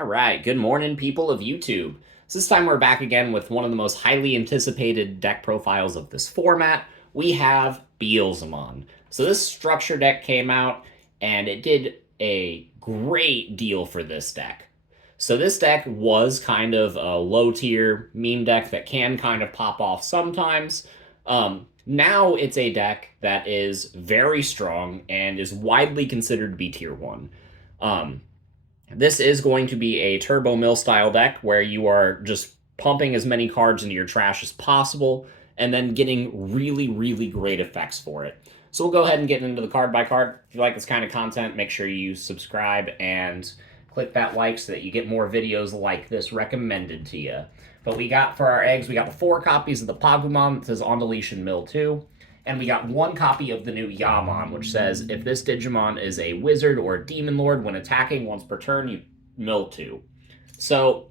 All right, good morning, people of YouTube. So this time we're back again with one of the most highly anticipated deck profiles of this format. We have Beelzemon. So this structure deck came out, and it did a great deal for this deck. So this deck was kind of a low-tier meme deck that can kind of pop off sometimes. Now it's a deck that is very strong and is widely considered to be tier 1. This is going to be a Turbo Mill style deck where you are just pumping as many cards into your trash as possible and then getting really, really great effects for it. So we'll go ahead and get into the card by card. If you like this kind of content, make sure you subscribe and click that like so that you get more videos like this recommended to you. But we got, for our eggs, we got the 4 copies of the Pagumon that says On Deletion Mill 2. And we got 1 copy of the new Yammon, which says, if this Digimon is a wizard or a demon lord, when attacking once per turn, you mill 2. So,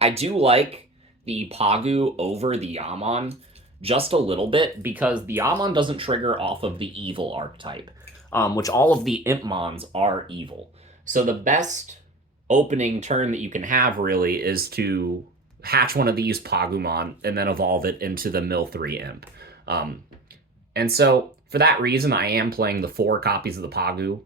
I do like the Pagu over the Yammon just a little bit, because the Yammon doesn't trigger off of the evil archetype, which all of the Impmons are evil. So the best opening turn that you can have, really, is to hatch one of these Pagumon and then evolve it into the mill 3 Imp. And so, for that reason, I am playing the 4 copies of the Pagu.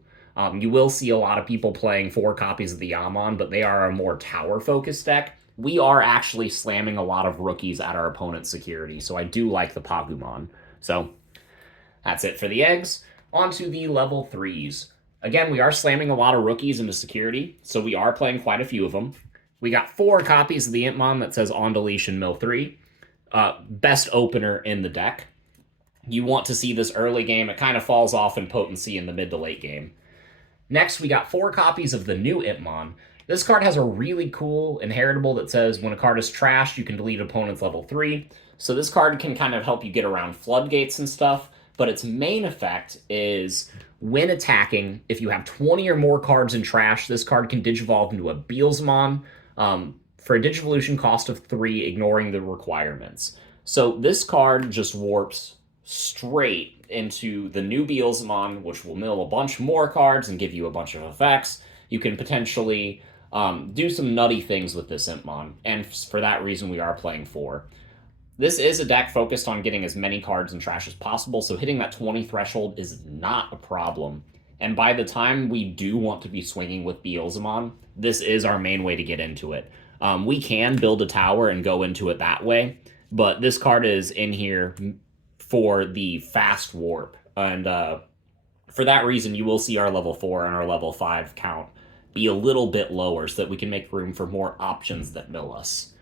You will see a lot of people playing 4 copies of the Yammon, but they are a more tower-focused deck. We are actually slamming a lot of rookies at our opponent's security, so I do like the Pagumon. So, that's it for the eggs. On to the level 3s. Again, we are slamming a lot of rookies into security, so we are playing quite a few of them. We got 4 copies of the Impmon that says On Deletion Mill 3. Best opener in the deck. You want to see this early game. It kind of falls off in potency in the mid to late game. Next, we got 4 copies of the new Impmon. This card has a really cool inheritable that says when a card is trashed, you can delete opponent's level 3. So this card can kind of help you get around floodgates and stuff, but its main effect is when attacking, if you have 20 or more cards in trash, this card can digivolve into a Beelzemon for a digivolution cost of 3, ignoring the requirements. So this card just warps straight into the new Beelzemon, which will mill a bunch more cards and give you a bunch of effects. You can potentially do some nutty things with this Impmon, and for that reason we are playing 4. This is a deck focused on getting as many cards in trash as possible, so hitting that 20 threshold is not a problem. And by the time we do want to be swinging with Beelzemon, this is our main way to get into it. We can build a tower and go into it that way, but this card is in here for the fast warp, and for that reason you will see our level 4 and our level 5 count be a little bit lower so that we can make room for more options that mill us.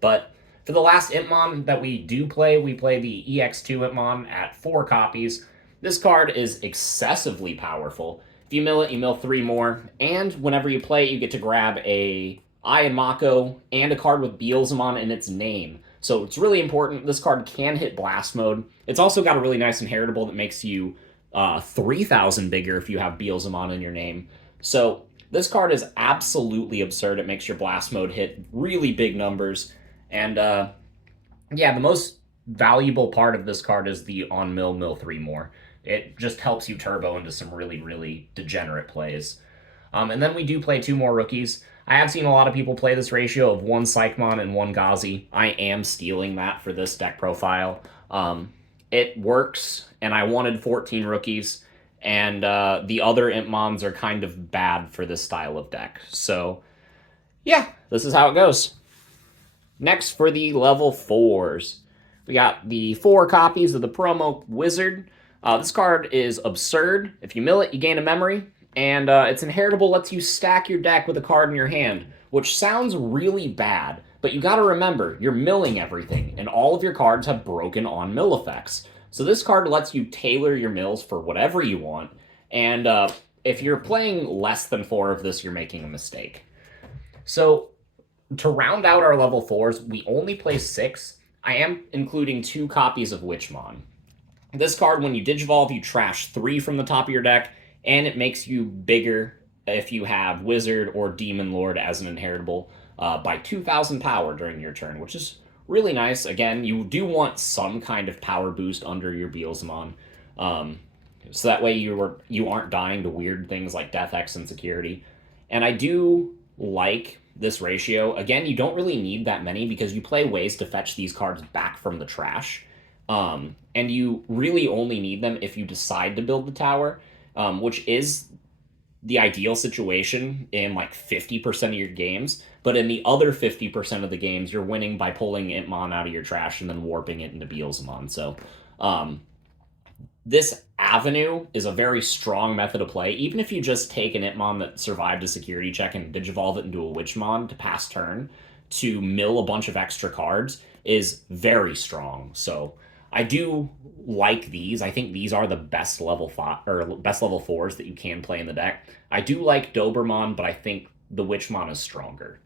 But for the last Impmon that we do play, we play the EX2 Impmon at 4 copies. This card is excessively powerful. If you mill it, you mill 3 more, and whenever you play it, you get to grab a Ai and Mako and a card with Beelzemon in its name. So it's really important. This card can hit blast mode. It's also got a really nice inheritable that makes you 3,000 bigger if you have Beelzemon in your name. So this card is absolutely absurd. It makes your blast mode hit really big numbers. And yeah, the most valuable part of this card is the on mill 3 more. It just helps you turbo into some really, really degenerate plays. And then we do play 2 more rookies. I have seen a lot of people play this ratio of 1 Psychmon and 1 Gazi. I am stealing that for this deck profile. It works, and I wanted 14 rookies, and the other Impmons are kind of bad for this style of deck. So, yeah, this is how it goes. Next, for the level 4s, we got the 4 copies of the Promo Wizard. This card is absurd. If you mill it, you gain a memory. And its inheritable lets you stack your deck with a card in your hand, which sounds really bad, but you gotta remember, you're milling everything, and all of your cards have broken on mill effects. So this card lets you tailor your mills for whatever you want, and if you're playing less than 4 of this, you're making a mistake. So, to round out our level 4s, we only play 6. I am including 2 copies of Witchmon. This card, when you digivolve, you trash 3 from the top of your deck, and it makes you bigger if you have Wizard or Demon Lord as an inheritable by 2,000 power during your turn, which is really nice. Again, you do want some kind of power boost under your Beelzemon, so that way you aren't dying to weird things like Death X and Security. And I do like this ratio. Again, you don't really need that many because you play ways to fetch these cards back from the trash. And you really only need them if you decide to build the tower, which is the ideal situation in like 50% of your games. But in the other 50% of the games, you're winning by pulling Impmon out of your trash and then warping it into Beelzemon. So um, this avenue is a very strong method of play. Even if you just take an Impmon that survived a security check and Digivolve it into a Witchmon to pass turn to mill a bunch of extra cards is very strong. So I do like these. I think these are the best level 5 or best level 4s that you can play in the deck. I do like Dobermon, but I think the Witchmon is stronger.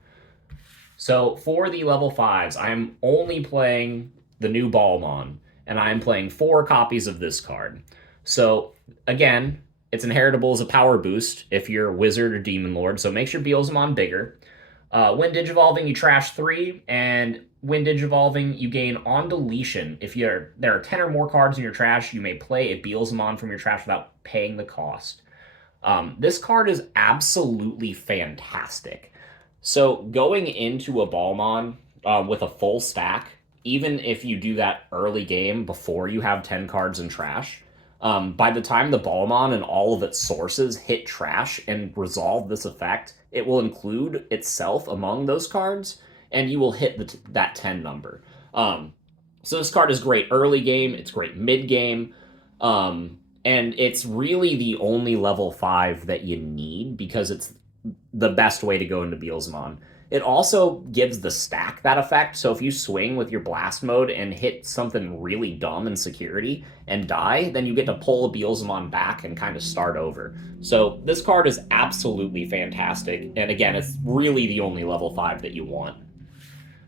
So for the level 5s, I'm only playing the new Ballmon, and I'm playing 4 copies of this card. So again, it's inheritable as a power boost if you're Wizard or Demon Lord, so it makes your Beelzemon bigger. When Digivolving, you trash 3, and when Digivolving, you gain on deletion. If there are 10 or more cards in your trash, you may play a Beelzemon from your trash without paying the cost. This card is absolutely fantastic. So going into a Ballmon with a full stack, even if you do that early game before you have 10 cards in trash, by the time the Ballmon and all of its sources hit trash and resolve this effect, it will include itself among those cards, and you will hit that 10 number. So this card is great early game, it's great mid game, and it's really the only level 5 that you need because it's the best way to go into Beelzemon. It also gives the stack that effect, so if you swing with your blast mode and hit something really dumb in security and die, then you get to pull a Beelzemon back and kind of start over. So this card is absolutely fantastic, and again, it's really the only level 5 that you want.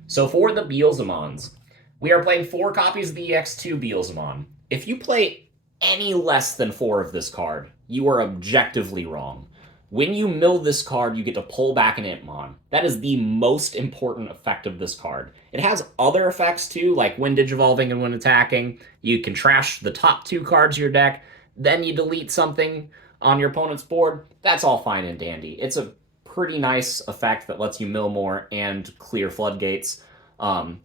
So for the Beelzemons, we are playing 4 copies of the EX2 Beelzemon. If you play any less than 4 of this card, you are objectively wrong. When you mill this card, you get to pull back an Impmon. That is the most important effect of this card. It has other effects too, like when Digivolving and when attacking. You can trash the top 2 cards of your deck, then you delete something on your opponent's board. That's all fine and dandy. It's a pretty nice effect that lets you mill more and clear floodgates,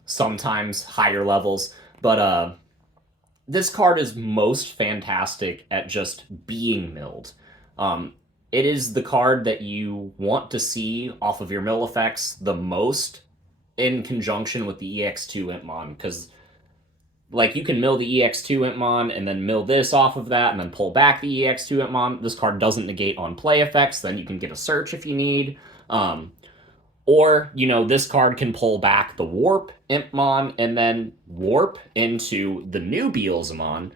sometimes higher levels. But this card is most fantastic at just being milled. It is the card that you want to see off of your mill effects the most in conjunction with the EX2 Impmon, because like you can mill the EX2 Impmon and then mill this off of that and then pull back the EX2 Impmon. This card doesn't negate on play effects, then you can get a search if you need. Or, this card can pull back the Warp Impmon and then warp into the new Beelzemon,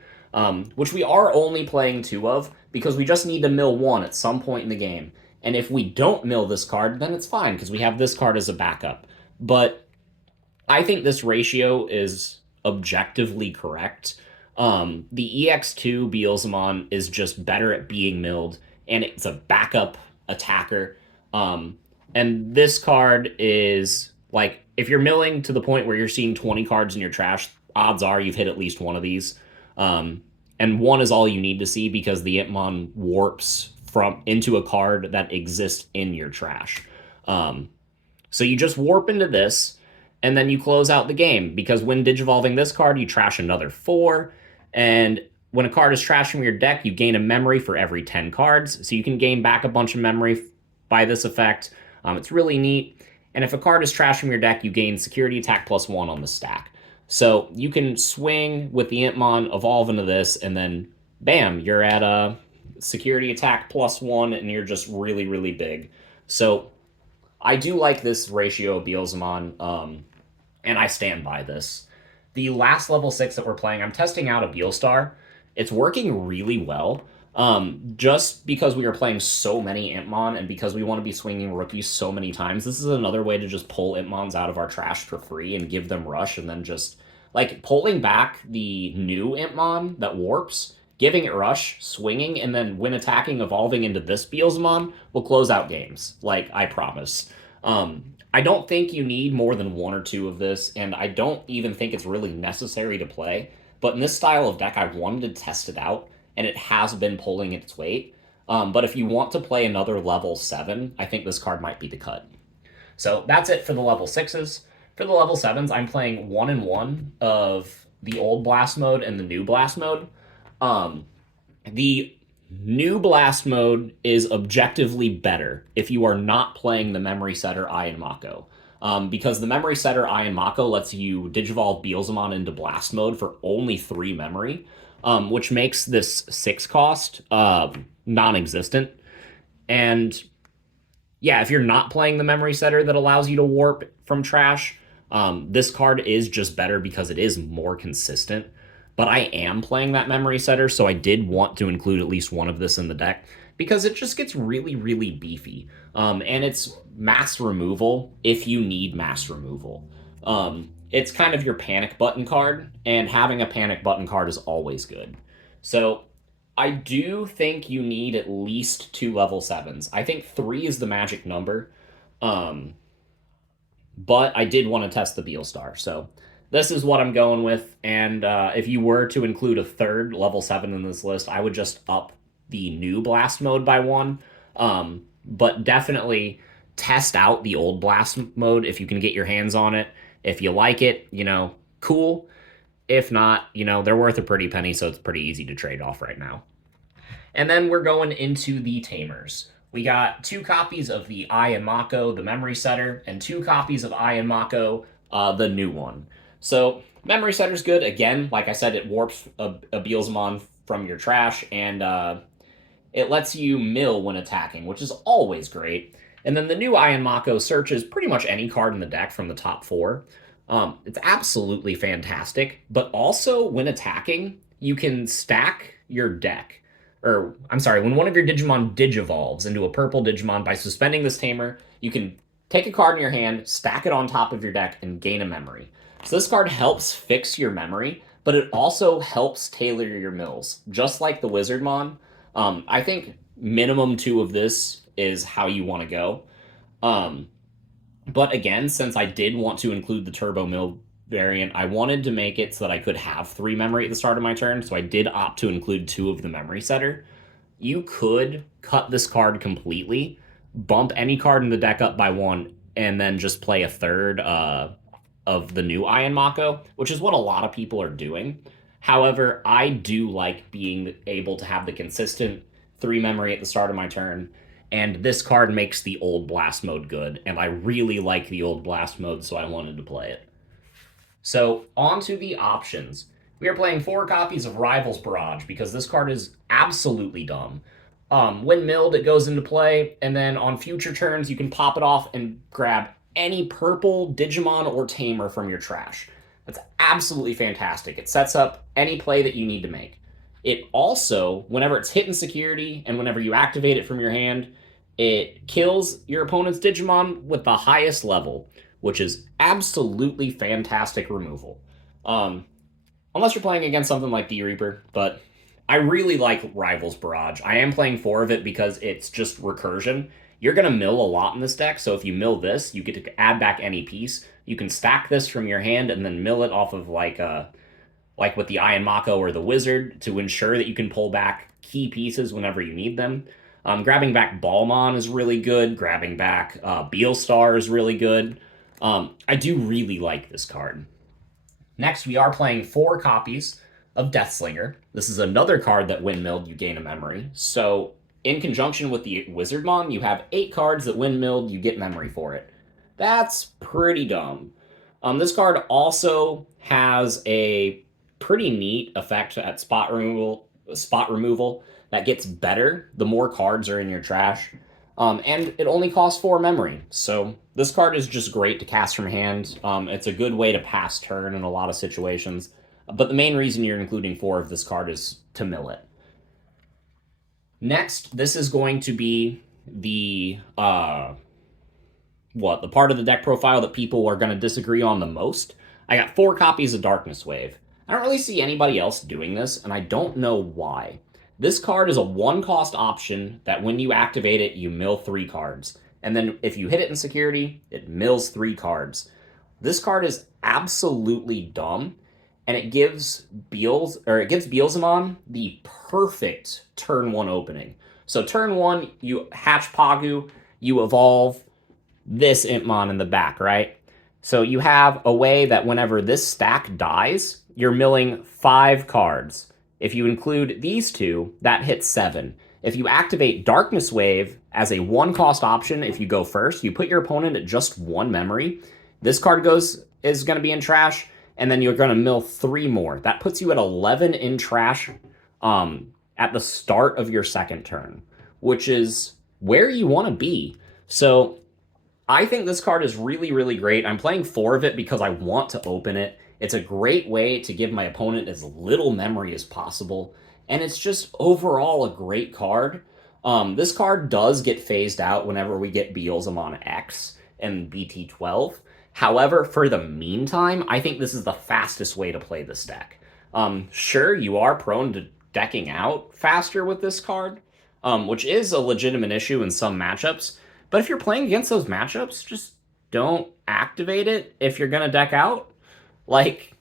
which we are only playing 2 of, because we just need to mill 1 at some point in the game. And if we don't mill this card, then it's fine, because we have this card as a backup. But I think this ratio is objectively correct. The EX2 Beelzemon is just better at being milled, and it's a backup attacker. And this card is, like, if you're milling to the point where you're seeing 20 cards in your trash, odds are you've hit at least one of these. And 1 is all you need to see because the Impmon warps into a card that exists in your trash. So you just warp into this, and then you close out the game, because when Digivolving this card, you trash another 4, and when a card is trashed from your deck, you gain a memory for every 10 cards, so you can gain back a bunch of memory by this effect. It's really neat, and if a card is trashed from your deck, you gain security attack +1 on the stack. So you can swing with the Impmon, evolve into this, and then bam, you're at a security attack +1, and you're just really, really big. So I do like this ratio of Beelzemon, and I stand by this. The last level 6 that we're playing, I'm testing out a Beelstar. It's working really well. Just because we are playing so many Impmon and because we want to be swinging rookies so many times, this is another way to just pull Impmons out of our trash for free and give them rush, and then just, like, pulling back the new Impmon that warps, giving it rush, swinging, and then when attacking, evolving into this Beelzemon will close out games. Like, I promise. I don't think you need more than 1 or 2 of this, and I don't even think it's really necessary to play. But in this style of deck, I wanted to test it out, and it has been pulling its weight. But if you want to play another level 7, I think this card might be the cut. So that's it for the level 6s. For the level 7s, I'm playing 1-1 of the old blast mode and the new blast mode. The new blast mode is objectively better if you are not playing the memory setter Ian Mako. Because the memory setter Ian Mako lets you digivolve Beelzemon into blast mode for only 3 memory, which makes this 6 cost non existent. And yeah, if you're not playing the memory setter that allows you to warp from trash, this card is just better because it is more consistent. But I am playing that memory setter, so I did want to include at least one of this in the deck because it just gets really, really beefy. And it's mass removal if you need mass removal. It's kind of your panic button card, and having a panic button card is always good. So I do think you need at least 2 level 7s. I think 3 is the magic number. But I did want to test the Beelstar. So this is what I'm going with. And if you were to include a third level 7 in this list, I would just up the new blast mode by 1. But definitely test out the old blast mode if you can get your hands on it. If you like it, cool. If not, they're worth a pretty penny, so it's pretty easy to trade off right now. And then we're going into the Tamers. We got 2 copies of the Ian Mako, the memory setter, and 2 copies of Ian Mako, the new one. So memory setter's good. Again, like I said, it warps a Beelzemon from your trash, and it lets you mill when attacking, which is always great. And then the new Ian Mako searches pretty much any card in the deck from the top 4. It's absolutely fantastic, but also when attacking, you can stack your deck. Or, I'm sorry, when one of your Digimon digivolves into a purple Digimon by suspending this tamer, you can take a card in your hand, stack it on top of your deck, and gain a memory. So this card helps fix your memory, but it also helps tailor your mills, just like the Wizardmon. I think minimum 2 of this is how you want to go. But again, since I did want to include the Turbo Mill variant, I wanted to make it so that I could have 3 memory at the start of my turn, so I did opt to include 2 of the memory setter. You could cut this card completely, bump any card in the deck up by 1, and then just play a third of the new Ian Mako, which is what a lot of people are doing. However, I do like being able to have the consistent 3 memory at the start of my turn, and this card makes the old blast mode good, and I really like the old blast mode, so I wanted to play it. So, on to the options. We are playing 4 copies of Rival's Barrage, because this card is absolutely dumb. When milled, it goes into play, and then on future turns, you can pop it off and grab any purple Digimon or Tamer from your trash. That's absolutely fantastic. It sets up any play that you need to make. It also, whenever it's hit in security, and whenever you activate it from your hand, it kills your opponent's Digimon with the highest level, which is absolutely fantastic removal. Unless you're playing against something like D-Reaper, but I really like Rival's Barrage. I am playing 4 of it because it's just recursion. You're going to mill a lot in this deck, so if you mill this, you get to add back any piece. You can stack this from your hand and then mill it off of like with the Ian Mako or the Wizard to ensure that you can pull back key pieces whenever you need them. Grabbing back Balmon is really good. Grabbing back Beelstar is really good. I do really like this card. Next, we are playing 4 copies of Deathslinger. This is another card that when milled, you gain a memory. So, in conjunction with the Wizardmon, you have 8 cards that when milled, you get memory for it. That's pretty dumb. This card also has a pretty neat effect at spot removal that gets better the more cards are in your trash. And it only costs 4 memory. So this card is just great to cast from hand. It's a good way to pass turn in a lot of situations. But the main reason you're including 4 of this card is to mill it. Next, this is going to be the part of the deck profile that people are going to disagree on the most. I got 4 copies of Darkness Wave. I don't really see anybody else doing this, and I don't know why. This card is a 1-cost option that when you activate it, you mill 3 cards. And then if you hit it in security, it mills 3 cards. This card is absolutely dumb, and it gives Beelzemon the perfect turn 1 opening. So turn 1, you hatch Pagu, you evolve, this Impmon in the back, right? So you have a way that whenever this stack dies, you're milling 5 cards. If you include these two, that hits 7. If you activate Darkness Wave as a 1-cost option, if you go first, you put your opponent at just 1 memory. This card is going to be in trash, and then you're going to mill 3 more. That puts you at 11 in trash at the start of your second turn, which is where you want to be. So I think this card is really, really great. I'm playing 4 of it because I want to open it. It's a great way to give my opponent as little memory as possible, and it's just overall a great card. This card does get phased out whenever we get Beelzemon X and BT12. However, for the meantime, I think this is the fastest way to play this deck. Sure, you are prone to decking out faster with this card, which is a legitimate issue in some matchups. But if you're playing against those matchups, just don't activate it if you're going to deck out. Like,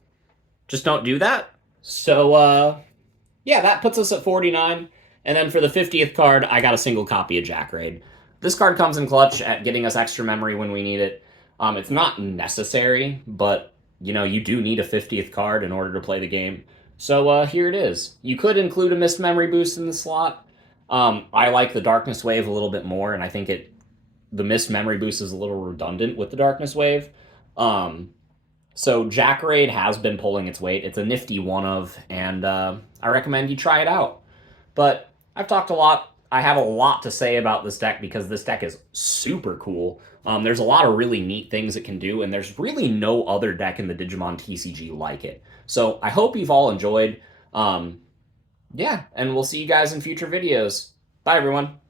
just don't do that. So, yeah, that puts us at 49. And then for the 50th card, I got a single copy of Jackraid. This card comes in clutch at getting us extra memory when we need it. It's not necessary, but, you do need a 50th card in order to play the game. So here it is. You could include a missed memory boost in the slot. I like the Darkness Wave a little bit more, and I think the missed memory boost is a little redundant with the Darkness Wave. So Jackraid has been pulling its weight. It's a nifty one of, and I recommend you try it out. But I've talked a lot. I have a lot to say about this deck because this deck is super cool. There's a lot of really neat things it can do, and there's really no other deck in the Digimon TCG like it. So I hope you've all enjoyed. Yeah, and we'll see you guys in future videos. Bye, everyone.